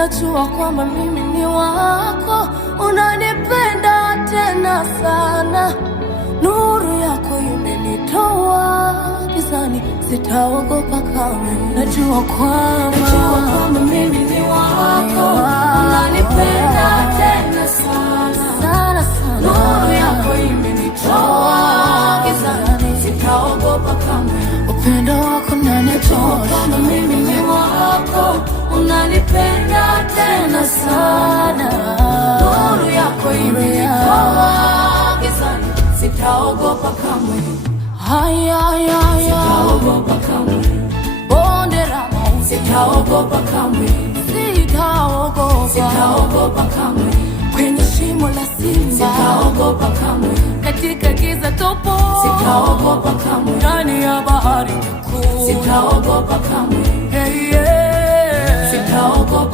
najua kwamba mimi ni wako, unanipenda tena sana. Nuru yako imenitoa gizani, sitaogopa kamwe. Najua kwamba mimi ni wako, unanipenda tena sana. Nuru yako imenitoa gizani, sitaogopa kamwe. Upendo wako unanitoa, kwamba mimi ni wako, unanipenda tena sana. Nuru yako imenitoa gizani, sitaogopa kamwe. Sitaogopa kamwe. Bonde la mauti, sitaogopa kamwe. Sitaogopa kamwe. Kwenye shimo la simba, sitaogopa kamwe. Katika giza topo, sitaogopa kamwe. Ndani ya bahari kuu, sitaogopa kamwe. Sitaogopa